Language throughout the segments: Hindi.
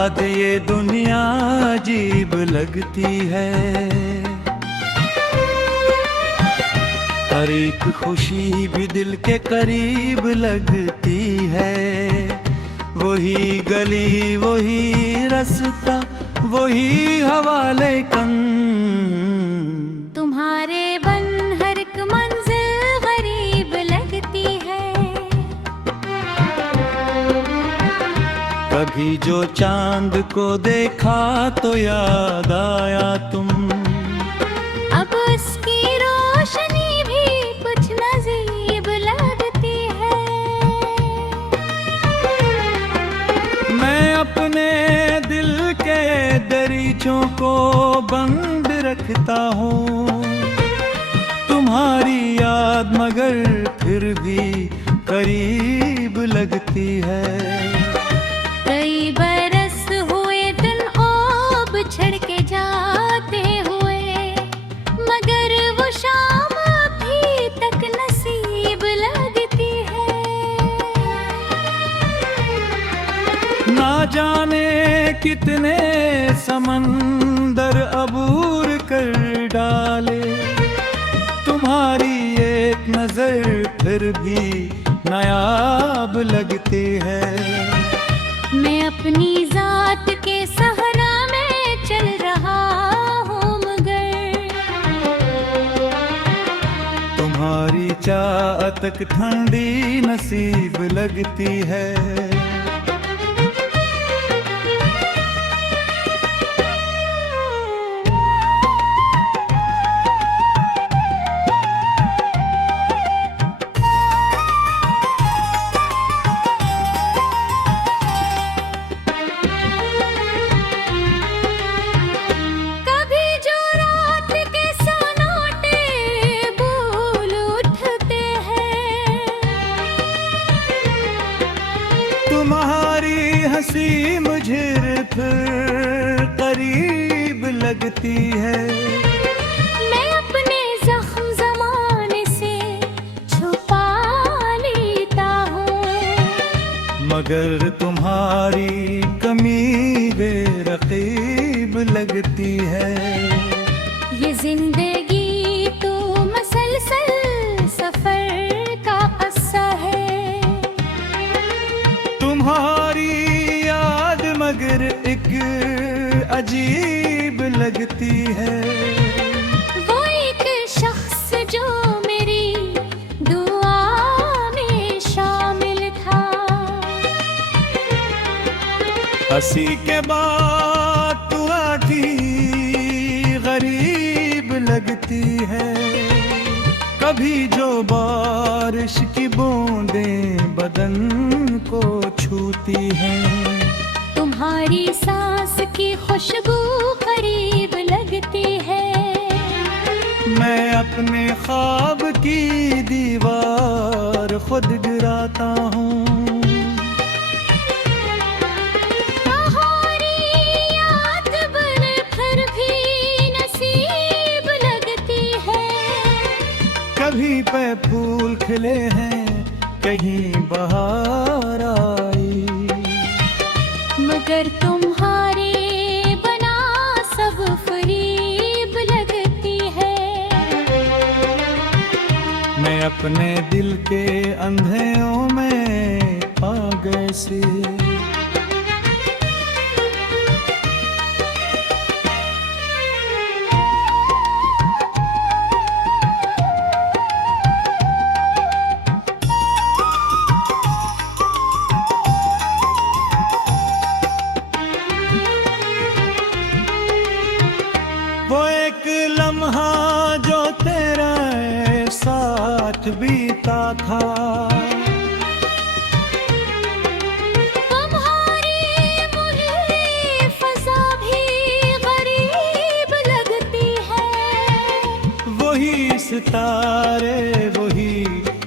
बाद ये दुनिया अजीब लगती है। हर एक खुशी भी दिल के करीब लगती है। वही गली वही रास्ता वही हवाले कन, तुम्हारे बन हर एक मंजिल गरीब लगती है। कभी जो चांद को देखा तो याद आया तुम, अब उसकी रोशनी भी कुछ नजीब लगती है। मैं अपने दिल के दरीचों को बंद रखता हूँ, तुम्हारी याद मगर फिर भी करीब लगती है। कई बरस हुए दिन ओ बिछड़ के जाते हुए, मगर वो शाम अभी तक नसीब लगती है। ना जाने कितने समंदर अबूर कर डाले, तुम्हारी एक नजर फिर भी नायाब लगती है। मैं अपनी जात के सहरा में चल रहा हूँ, मगर तुम्हारी चाहत ठंडी नसीब लगती है। तुम्हारी हंसी मुझे फिर करीब लगती है। मैं अपने जख्म ज़माने से छुपा लेता हूँ, मगर तुम्हारी कमी बेरकीब लगती है। ये जिंदगी तो मसलसल सफर का किस्सा है। तुम्हारी याद मगर एक अजीब लगती है। वो एक शख्स जो मेरी दुआ में शामिल था, हंसी के बाद तू आती गरीब लगती है। कभी जो बारिश की बूंदें बदन को छूती हैं, तुम्हारी सांस की खुशबू करीब लगती है। मैं अपने ख्वाब की दीवार खुद गिराता हूँ। तुम्हारी याद बन फिर भी नसीब लगती है। कभी पे फूल खिले हैं कहीं बहार आई, मगर तुम्हारे बना सब फरीब लगती है। मैं अपने दिल के अंधेरों में पागल सी वो एक लम्हा जो तेरा साथ बीता था, तुम्हारी मुझे फजा भी गरीब लगती है। वही सितारे वही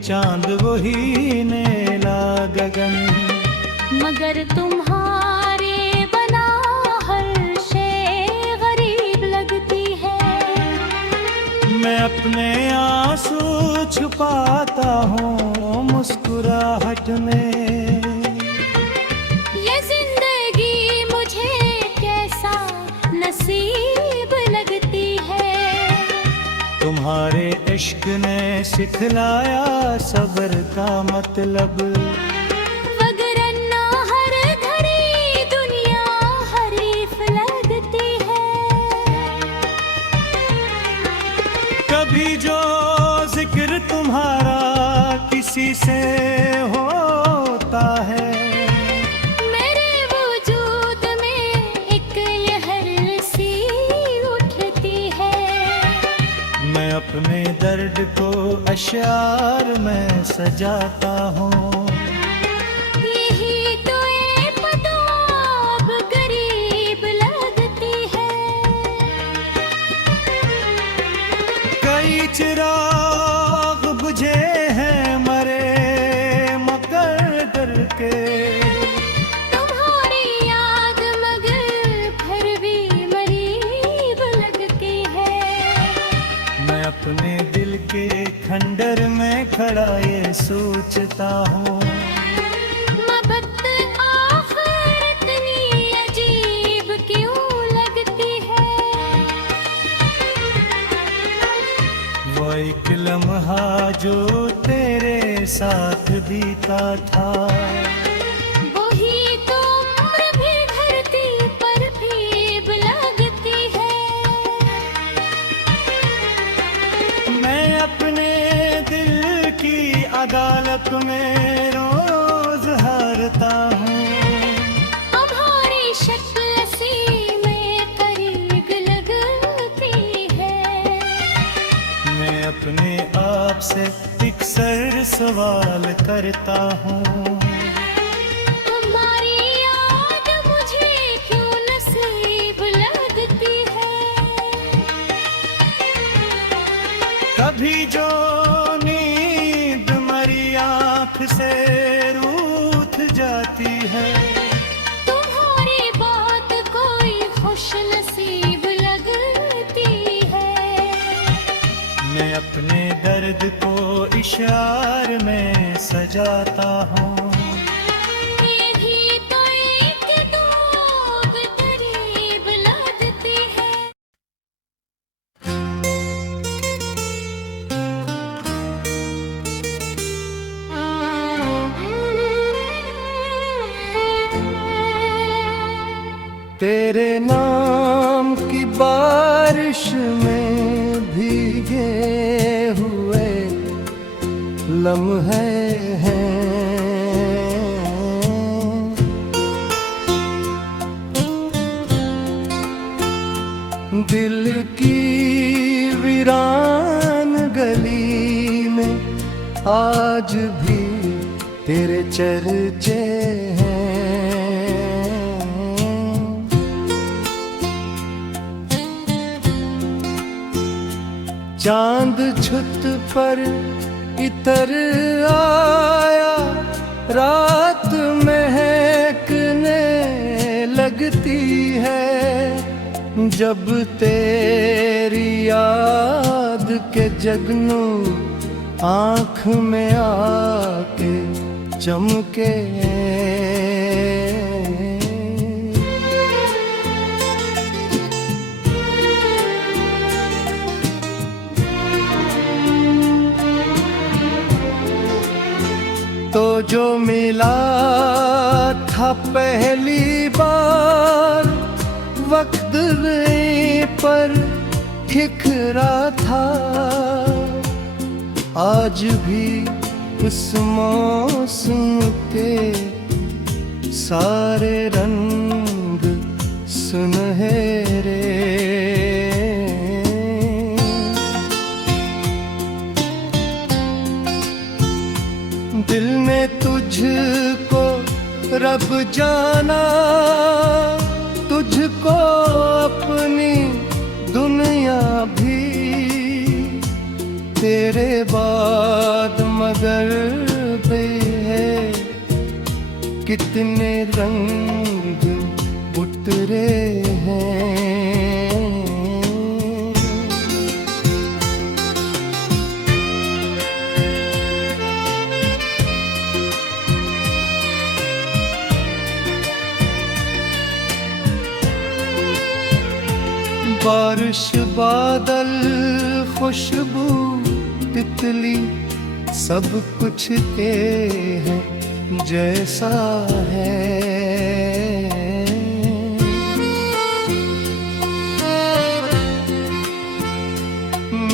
चांद वही नीला गगन, मगर तुम्हारे बना हर शे गरीब लगती है। मैं अपने आंसू छुपाता हूँ मुस्कुराहट में। ये जिंदगी मुझे इश्क ने सिखलाया सब्र का मतलब। वगरन्ना हर घड़ी दुनिया हरीफ लगती है। कभी जो जिक्र तुम्हारा किसी से होता है, मेरे वजूद में एक लहर सी उठती है। मैं अपने दर्द को अशआर में सजाता हूँ। यही तो एक पताब करीब लगती है। कई चिराग बुझे हैं मरे मकर के, तुम्हारी याद मगर फिर भी मरीब लगती है। मैं अपने दिल के खंडर में खड़ा ये सोचता हूँ। मोहब्बत आखिर इतनी अजीब क्यों लगती है। वो एक लम्हा जो तेरे साथ बीता था, वही तो उम्र भी धरती पर फीब लगती है। मैं अपने दिल की अदालत में रोज हारता हूँ। हमारी शक्ल सी में करीब लगती है। मैं अपने आप से अक्सर सवाल करता हूँ। हमारी याद मुझे क्यों नसीब लगती है। कभी जो नींद मरी आँख से रूठ जाती है, तुम्हारी बात कोई खुश नसीब लगती है। मैं अपने दर्द को इशार में सजाता हूँ। यही तो एक दोग करीब लगती है। तेरे नाम की बारिश में भीगे हुए लम्हे हैं। दिल की वीरान गली में आज भी तेरे चर्चे हैं। चांद छुत पर इतर आया, रात महकने लगती है। जब तेरी याद के जगनू आँख में आके चमके। तो जो मिला था पहली बार, वक्त पर ठिकरा था। आज भी उस मौसम के सारे रंग सुनहरे। दिल ने तुझको रब जाना, तुझको अपनी दुनिया भी। तेरे बाद मगर भी है कितने रंग उतरे हैं। बारिश बादल खुशबू तितली सब कुछ के है जैसा है।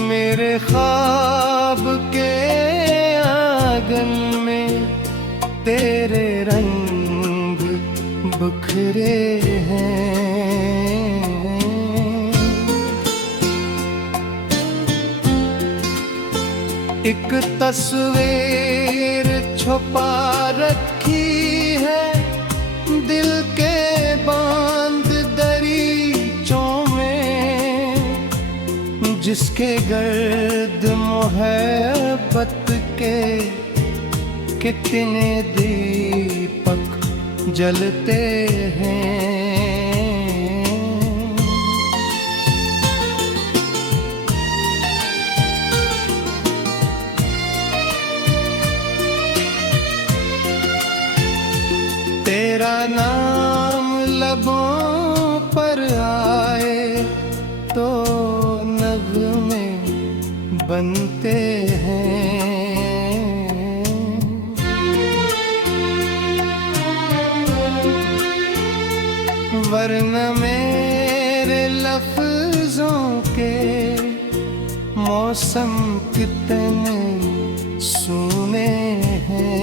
मेरे ख्वाब के आंगन में तेरे रंग बिखरे हैं। एक तस्वीर छुपा रखी है दिल के बांध दरीचों में, जिसके गर्द मोहब्बत के कितने दीपक जलते हैं। तेरा नाम लबों पर आए तो नग़्मे बनते हैं। वरना मेरे लफ्ज़ों के मौसम कितने सूने हैं।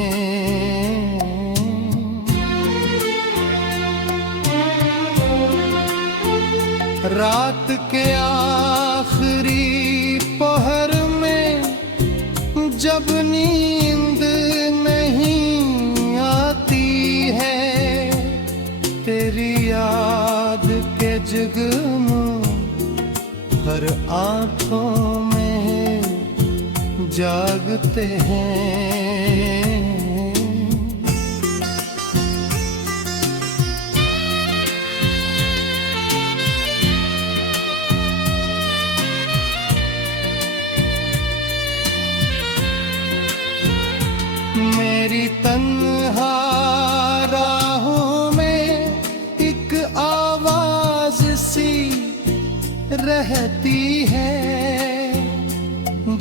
रात के आखिरी पहर में जब नींद नहीं आती है, तेरी याद के जगनू हर आँखों में जागते हैं। मेरी तन्हा राहों में एक आवाज सी रहती है,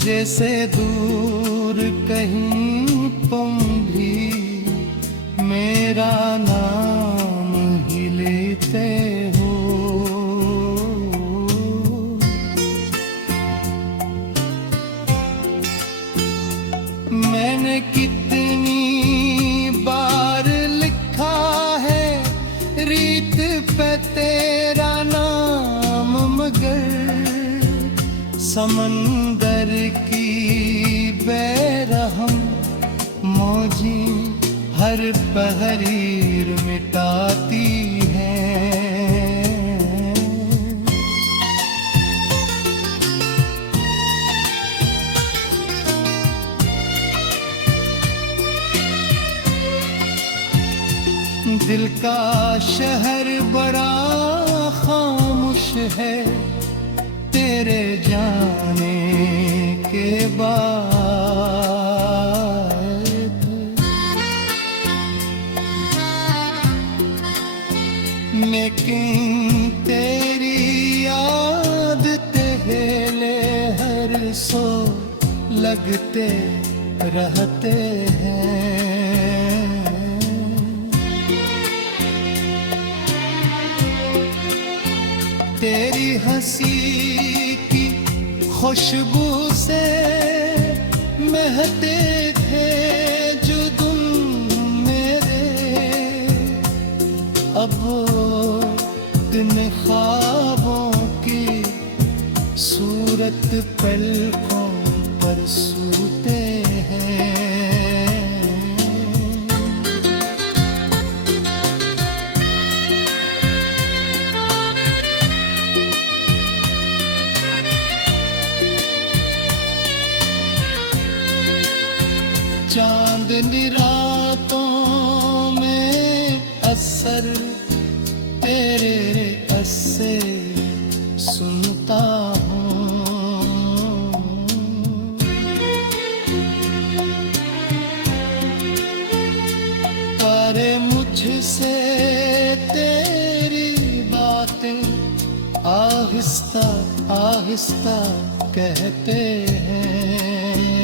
जैसे दूर कहीं तुम भी मेरा नाम ही लेते हो। मैंने कितनी बार लिखा है रीत पे तेरा नाम, मगर समंदर की बेरहम मौजी हर पहरीर मिटाती है। दिल का शहर बड़ा खामोश है तेरे जाने के बाद, लेकिन तेरी याद तेरे हर सो लगते रहते हैं। तेरी हंसी की खुशबू से महकते थे जो तुम मेरे, अब दिन ख्वाबों की सूरत पलकों पर सूते हैं। चांदनी रातों में असर तेरे अस्से सुनता हूँ, पर मुझसे तेरी बातें आहिस्ता आहिस्ता कहते हैं।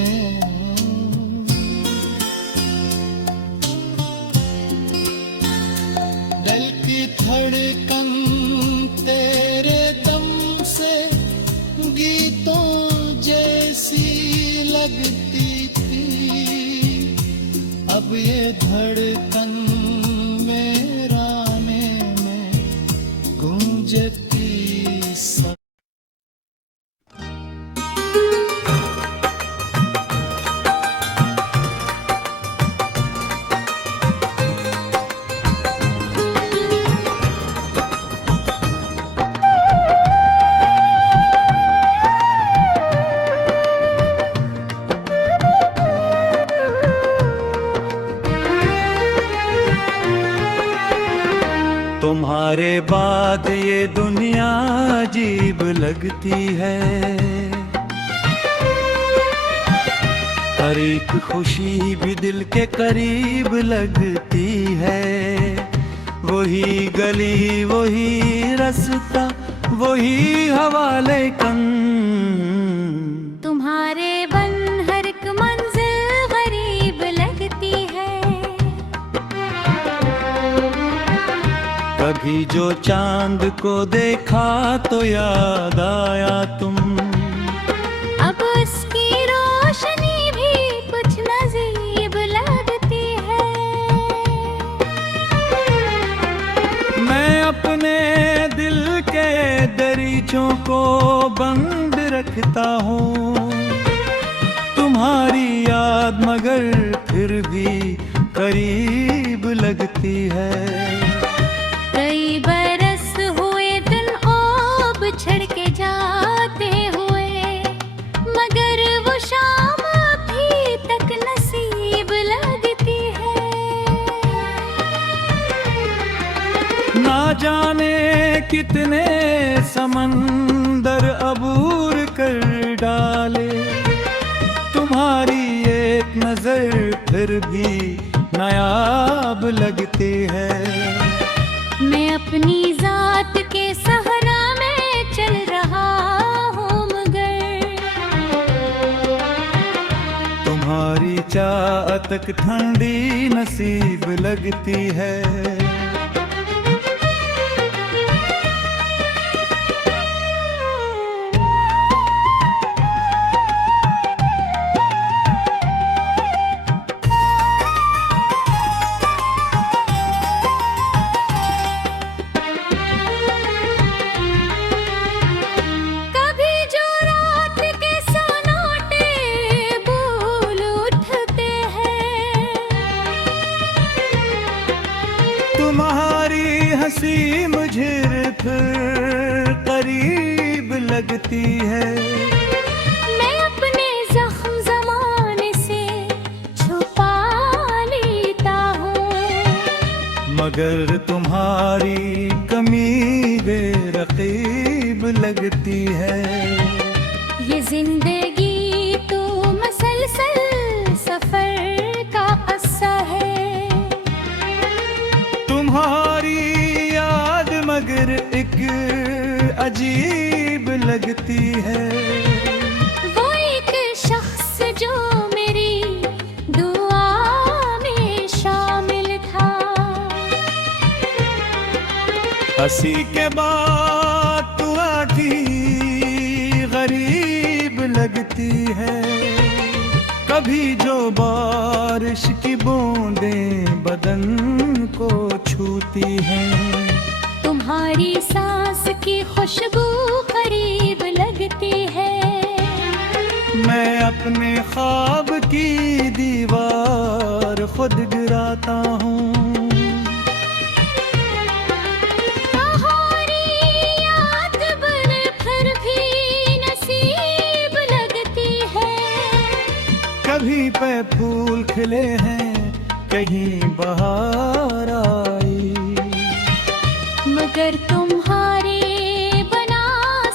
गीतों जैसी लगती थी, अब ये धड़कन मेराने में गूंजती सा। तुम्हारे बाद ये दुनिया अजीब लगती है, हर एक खुशी भी दिल के करीब लगती है। वही गली वही रास्ता वही हवाले कन, तुम्हारे बन हर एक मंजिल गरीब लगती है। कभी जो चांद को देखा तो याद आया तुम, अब उसकी रोशनी भी कुछ नजीब लगती है। मैं अपने दिल के दरीचों को बंद रखता हूँ, तुम्हारी याद मगर फिर भी करीब लगती है। कई बरस हुए दिन ओ बिछड़ के जाते हुए, मगर वो शाम अभी तक नसीब लगती है। ना जाने कितने समंदर अबूर कर डाले, तुम्हारी एक नजर फिर भी नायाब लगती है। मैं अपनी जात के सहरा में चल रहा हूँ, मगर तुम्हारी चाहत ठंडी नसीब लगती है। तुम्हारी हंसी मुझे फिर करीब लगती है। मैं अपने जख्म ज़माने से छुपा लेता हूँ, मगर तुम्हारी कमी बेरकीब लगती है। ये जिंदगी तो मसलसल सफर का किस्सा है। तुम्हारी याद मगर एक अजीब लगती है। वो एक शख्स जो मेरी दुआ में शामिल था, हंसी के बाद तू आती गरीब लगती है। कभी जो बारिश की बूंदें बदन को छूती हैं, तुम्हारी सांस की खुशबू करीब लगती है। मैं अपने ख्वाब की दीवार खुद गिराता हूँ। तुम्हारी याद बन फिर भी नसीब लगती है। कभी पे फूल खिले हैं कहीं बहार आई, मगर तुम्हारे बना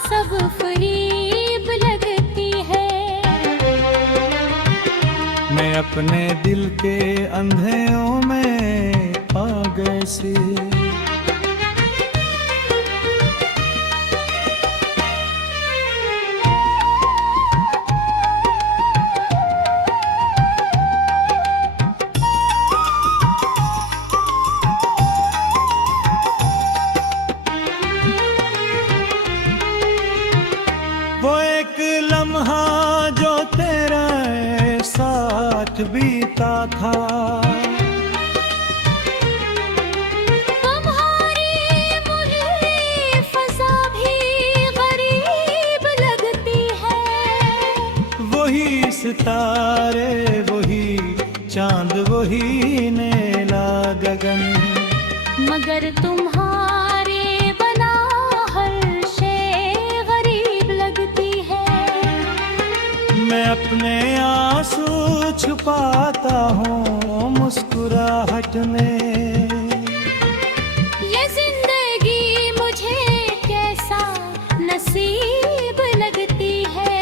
सब फरीब लगती है। मैं अपने दिल के अंधेरों में आग से वो एक लम्हा जो तेरा साथ बीता था, तुम्हारी मुझे फजा भी गरीब लगती है। वही सितारे वही चांद वही नीला गगन, मगर तुम्हारे बना हर शे गरीब लगती है। मैं अपने आंसू छुपाता हूँ मुस्कुराहट में। ये जिंदगी मुझे कैसा नसीब लगती है।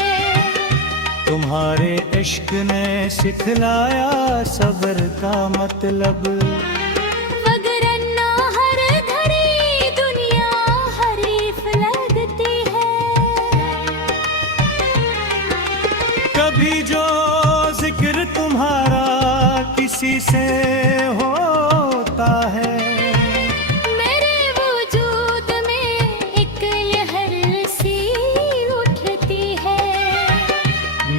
तुम्हारे इश्क ने सिखलाया सब्र का मतलब, वगरना हर घड़ी दुनिया हरीफ लगती है। कभी जो जिक्र तुम्हारा किसी से होता है, मेरे वजूद में एक लहर सी उठती है।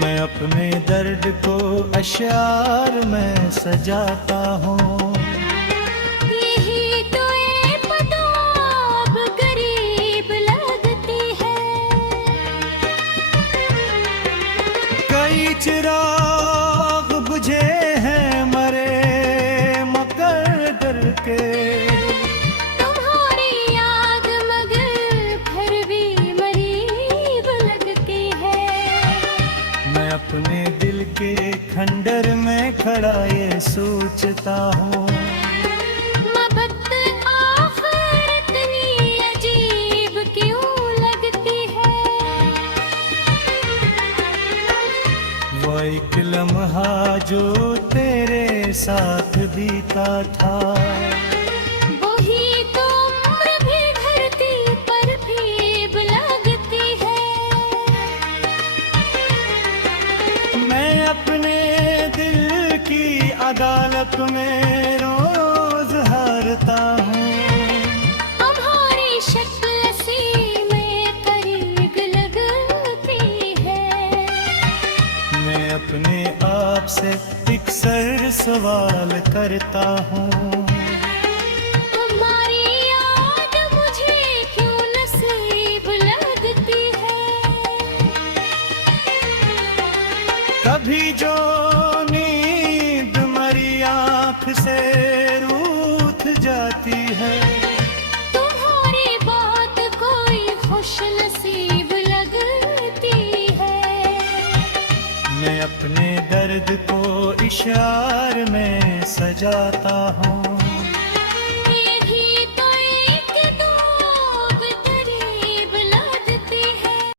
मैं अपने दर्द को अशार में सजाता हूँ। यही तो एक पदाब गरीब लगती है। कई चिराग बुझे हैं मरे मुकद्दर के, तुम्हारी याद मगर फिर भी मरीब लगती है। मैं अपने दिल के खंडर में खड़ा ये सोचता हूँ। मोहब्बत आखिर इतनी अजीब क्यों लगती है। वो एक लम्हा जो तेरे साथ बीता था, वही तो उम्र भी धरती पर फीब लगती है। मैं अपने दिल की अदालत में रोज हारता हूँ। हमारी शक्ल सी में करीब लगती है। मैं अपने आप से अक्सर सवाल करता हूँ। हमारी याद मुझे क्यों नसीब लगती है। कभी जो नींद मरी आँख से रूठ जाती है, तुम्हारी बात कोई खुश नसीब लगती है। मैं अपने दर्द को इशार में सजाता हूँ।